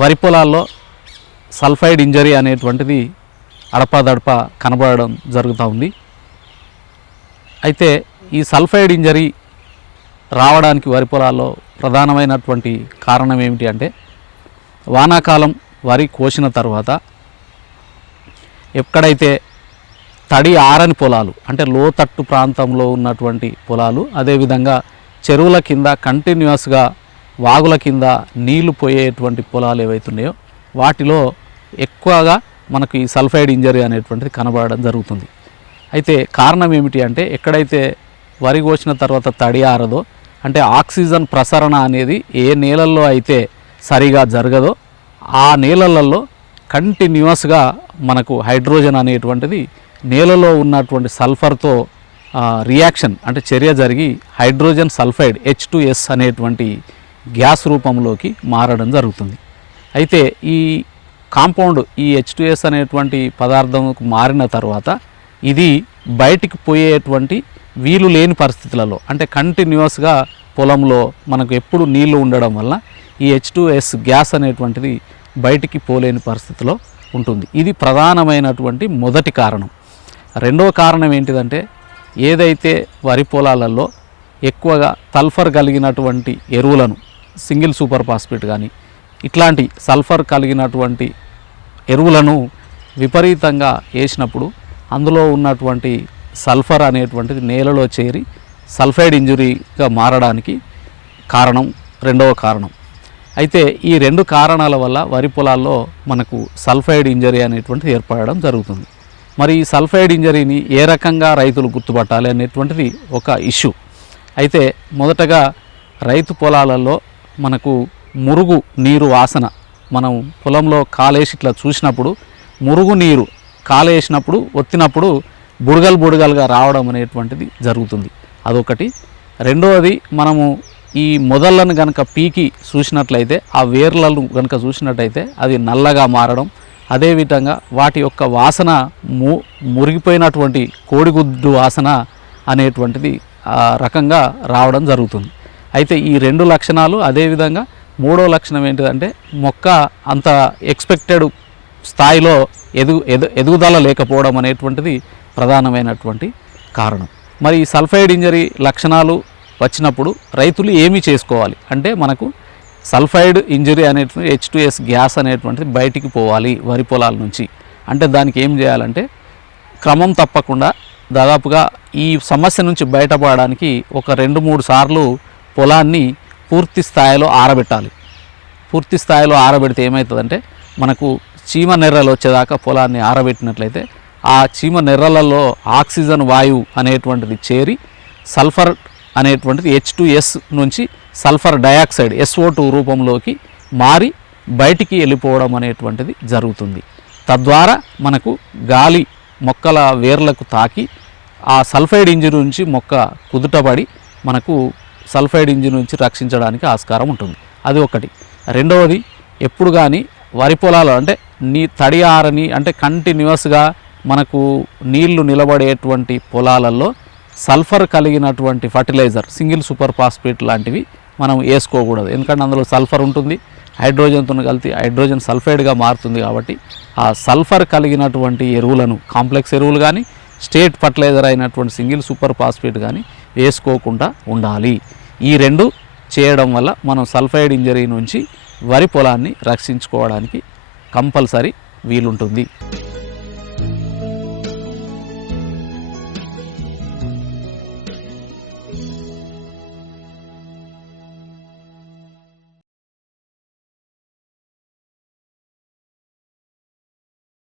వరి పొలాల్లో sulphide injury అనేటువంటిది అడపాదడపా కనబడడం జరుగుతూ ఉంది. అయితే ఈ సల్ఫైడ్ ఇంజరీ రావడానికి వరి పొలాల్లో ప్రధానమైనటువంటి కారణం ఏమిటి అంటే, వానాకాలం వరి కోసిన తర్వాత ఎక్కడైతే తడి ఆరని పొలాలు అంటే లోతట్టు ప్రాంతంలో ఉన్నటువంటి పొలాలు, అదేవిధంగా చెరువుల కింద కంటిన్యూస్గా వాగుల కింద నీళ్లు పోయేటువంటి పొలాలు ఏవైతున్నాయో వాటిలో ఎక్కువగా మనకు ఈ సల్ఫైడ్ ఇంజరీ అనేటువంటిది కనబడడం జరుగుతుంది. అయితే కారణం ఏమిటి అంటే, ఎక్కడైతే వరి కోసిన తర్వాత తడి ఆరదో అంటే ఆక్సిజన్ ప్రసరణ అనేది ఏ నేలల్లో అయితే సరిగా జరగదో ఆ నేలలలో కంటిన్యూస్గా మనకు హైడ్రోజన్ అనేటువంటిది నేలలో ఉన్నటువంటి సల్ఫర్తో రియాక్షన్ అంటే చర్య జరిగి హైడ్రోజన్ సల్ఫైడ్ H2S అనేటువంటి గ్యాస్ రూపంలోకి మారడం జరుగుతుంది. అయితే ఈ కాంపౌండ్ ఈ H2S అనేటువంటి పదార్థంకు మారిన తర్వాత ఇది బయటికి పోయేటువంటి వీలు లేని పరిస్థితులలో అంటే కంటిన్యూస్గా పొలంలో మనకు ఎప్పుడు నీళ్లు ఉండడం వల్ల ఈ H2S గ్యాస్ అనేటువంటిది బయటికి పోలేని పరిస్థితిలో ఉంటుంది. ఇది ప్రధానమైనటువంటి మొదటి కారణం. రెండవ కారణం ఏంటిదంటే, ఏదైతే వరి పొలాలలో ఎక్కువగా సల్ఫర్ కలిగినటువంటి ఎరువులను సింగిల్ సూపర్ ఫాస్ఫేట్ కానీ ఇట్లాంటి సల్ఫర్ కలిగినటువంటి ఎరువులను విపరీతంగా వేసినప్పుడు అందులో ఉన్నటువంటి సల్ఫర్ అనేటువంటిది నేలలో చేరి సల్ఫైడ్ ఇంజురీగా మారడానికి కారణం రెండవ కారణం. అయితే ఈ రెండు కారణాల వల్ల వరి పొలాల్లో మనకు సల్ఫైడ్ ఇంజరీ అనేటువంటిది ఏర్పడడం జరుగుతుంది. మరి ఈ సల్ఫైడ్ ఇంజరీని ఏ రకంగా రైతులు గుర్తుపట్టాలి అనేటువంటిది ఒక ఇష్యూ. అయితే మొదటగా రైతు పొలాలలో మనకు మురుగు నీరు వాసన, మనం పొలంలో కాలేసి ఇట్లా చూసినప్పుడు మురుగు నీరు కాలేసినప్పుడు ఒత్తినప్పుడు బుడగలు బుడగలుగా రావడం అనేటువంటిది జరుగుతుంది. అదొకటి. రెండవది, మనము ఈ మొదళ్ళను కనుక పీకి చూసినట్లయితే ఆ వేర్లను కనుక చూసినట్టయితే అది నల్లగా మారడం, అదేవిధంగా వాటి యొక్క వాసన మురిగిపోయినటువంటి కోడిగుడ్డు వాసన అనేటువంటిది ఆ రకంగా రావడం జరుగుతుంది. అయితే ఈ రెండు లక్షణాలు, అదేవిధంగా మూడో లక్షణం ఏంటిదంటే మొక్క అంత ఎక్స్పెక్టెడ్ స్థాయిలో ఎదుగుదల లేకపోవడం అనేటువంటిది ప్రధానమైనటువంటి కారణం. మరి ఈ సల్ఫైడ్ ఇంజరీ లక్షణాలు వచ్చినప్పుడు రైతులు ఏమి చేసుకోవాలి అంటే, మనకు సల్ఫైడ్ ఇంజరీ అనేటువంటి H2S గ్యాస్ అనేటువంటిది బయటికి పోవాలి వరి పొలాల నుంచి. అంటే దానికి ఏం చేయాలంటే, క్రమం తప్పకుండా దాదాపుగా ఈ సమస్య నుంచి బయటపడడానికి ఒక 2-3 సార్లు పొలాన్ని పూర్తి స్థాయిలో ఆరబెట్టాలి. పూర్తి స్థాయిలో ఆరబెడితే ఏమవుతుందంటే, మనకు చీమ నెర్రలు వచ్చేదాకా పొలాన్ని ఆరబెట్టినట్లయితే ఆ చీమ నెర్రలలో ఆక్సిజన్ వాయువు అనేటువంటిది చేరి సల్ఫర్ అనేటువంటిది H2S నుంచి సల్ఫర్ డయాక్సైడ్ SO2 రూపంలోకి మారి బయటికి వెళ్ళిపోవడం అనేటువంటిది జరుగుతుంది. తద్వారా మనకు గాలి మొక్కల వేర్లకు తాకి ఆ సల్ఫైడ్ ఇంజిన్ నుంచి మొక్క కుదుటపడి మనకు సల్ఫైడ్ ఇంజిన్ నుంచి రక్షించడానికి ఆస్కారం ఉంటుంది. అది ఒకటి. రెండవది, ఎప్పుడు కానీ వరి పొలాలు అంటే తడి ఆరని అంటే కంటిన్యూస్గా మనకు నీళ్లు నిలబడేటువంటి పొలాలలో సల్ఫర్ కలిగినటువంటి ఫర్టిలైజర్ సింగిల్ సూపర్ ఫాస్ఫేట్ లాంటివి మనం వేసుకోకూడదు. ఎందుకంటే అందులో సల్ఫర్ ఉంటుంది, హైడ్రోజన్తో కలిపి హైడ్రోజన్ సల్ఫైడ్గా మారుతుంది. కాబట్టి ఆ సల్ఫర్ కలిగినటువంటి ఎరువులను, కాంప్లెక్స్ ఎరువులు కానీ స్టేట్ ఫర్టిలైజర్ అయినటువంటి సింగిల్ సూపర్ ఫాస్ఫేట్ కానీ వేసుకోకుండా ఉండాలి. ఈ రెండు చేయడం వల్ల మనం సల్ఫైడ్ ఇంజరీ నుంచి వరి పొలాన్ని రక్షించుకోవడానికి కంపల్సరీ వీలుంటుంది.